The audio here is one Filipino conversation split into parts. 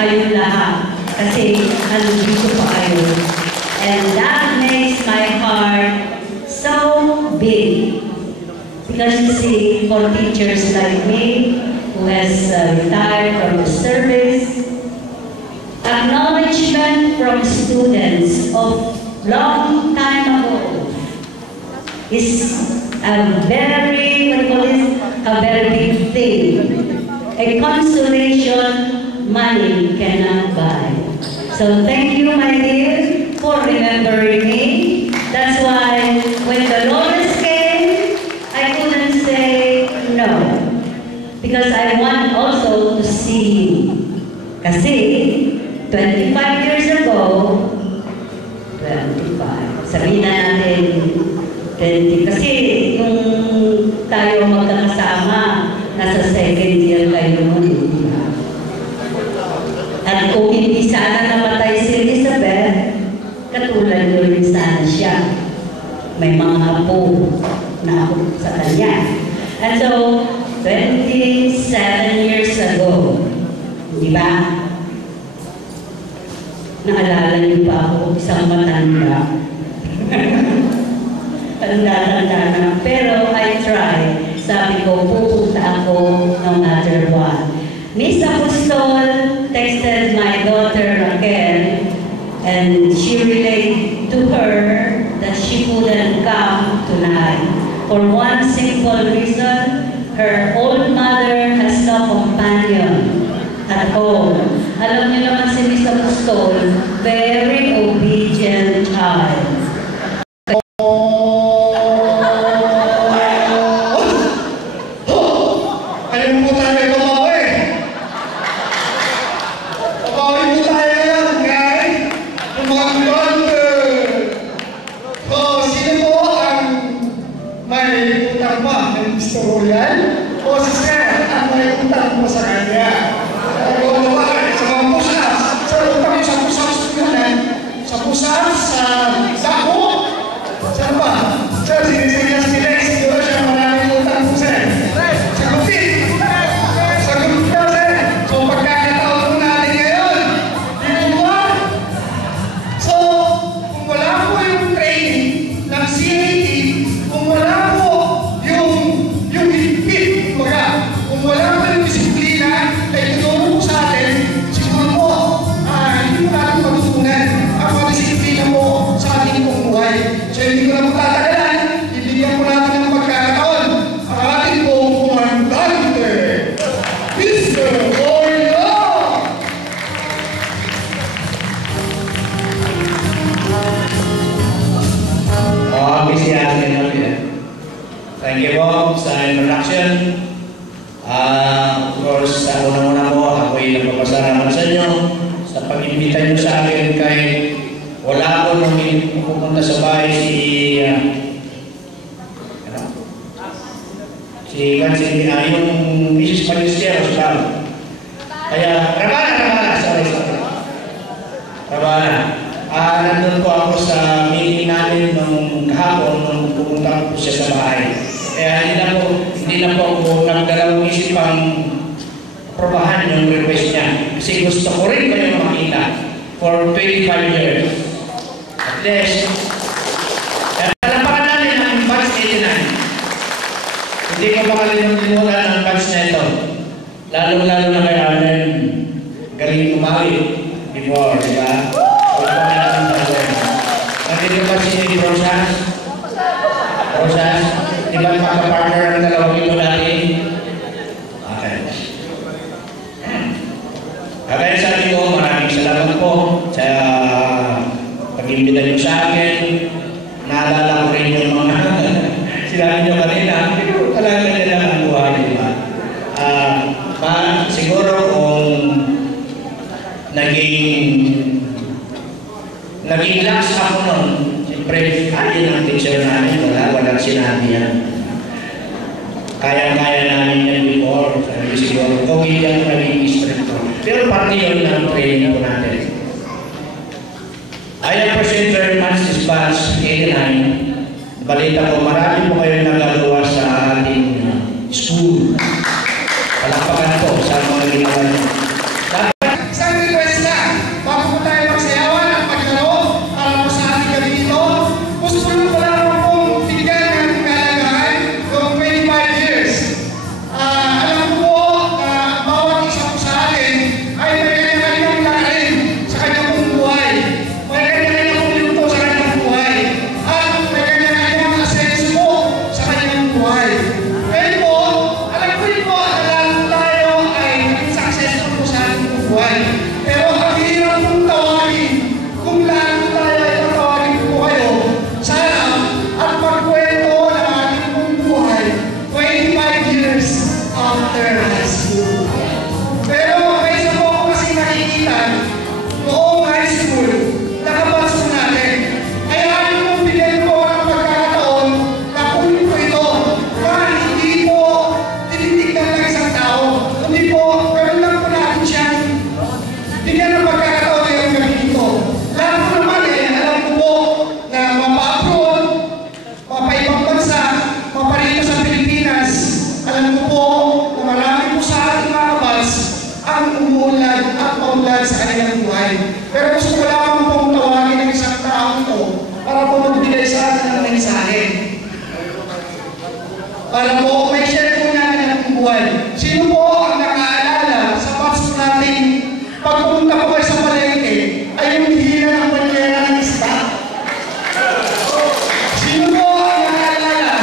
kayong lahat. Kasi nandito pa kayo. And that makes my heart so big. Because you see, for teachers like me, who has retired from the service, acknowledgement from students of long time ago is a very, a very big thing. A consolation money cannot buy. So thank you, my dear, for remembering me. That's why when the Dolores came, I couldn't say no. Because I want also to see you. Kasi 25 years ago, 25, sabihin na natin 20, kasi yung tayo magkakasama, nasa second year kayo noon. At kung hindi sana namatay si Elizabeth, katulad nyo rin sana siya. May mga apo na ako sa kanya. And so, 27 years ago, di ba? Naalala niyo pa ako, isang matanda. Tanda-tanda na. Pero I try. Sabi ko, pupunta ako no matter what. Miss Apostol texted my daughter Raquel, and she relayed to her that she couldn't come tonight. For one simple reason, her old mother has no companion at home. Alam niyo naman si Miss Apostol, very obedient child. Thank you po sa introduction. Of course, una-una po, ako'y nagpapasalamat sa inyo sa pag-imbita nyo sa akin kahit wala ko nung pupunta sa bahay yung Mrs. Palestero sa kaya, Rabana. Nandun po ako sa meeting namin nung kahapon nung pupunta po siya sa bahay. Kaya hindi na po ako nagdalawang isipang aprobahan yung request niya. Kasi gusto ko rin kayo makita for 25 years. At least, nalampakan natin ang batch 89. Hindi ko makalimutan ang batch na ito. Lalo-lalo na kay Arlen. Galing umawi before, di ba? Nandito ba si Rosas? Rosas? Di ba magka-partner ang dalawang ito dati? Okay. Kaya sabi ko, maraming salamat po sa pag-imbita niyo sa akin. Naalala ko rin yung mga sinabi niyo kanina. Talaga nila ang buhay, di ba? Siguro kung naging lax ako nun, siyempre, ayun ang teacher namin, walang sinabi yan. Kaya-kaya namin yan before, sabi siguro, kung hindi ang naging instructor. Pero pati yun ang training ko natin. I appreciate very much this batch 89. Balita ko, marami po kayo nagagawa sa ating school. Palakpakan po sa mga ginawa niyo. Para po, may share po namin ang buhay. Sino po ang nakaalala sa past natin pagpunta po kayo sa palengke ay yung hihila ng bandera ng isda? Sino po ang nakaalala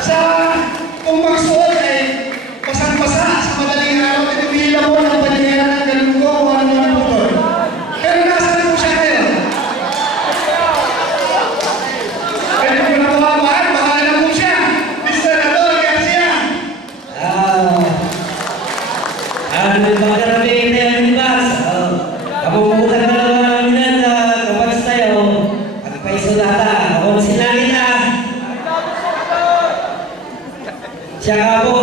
sa kung magsuot ay pasang-pasa sa madaling araw at humihila po ng bandera ng galunggo o ano naman po doon? Pero nasaan po siya ngayon? Pwede po na mawawaan, bahala po siya. Mr. Adol Garcia. Ano yung mga karating na yung bus? Kapupunta na naman namin na kapag tayo. Pagpaisulata, ako sinali na. Siya ka po,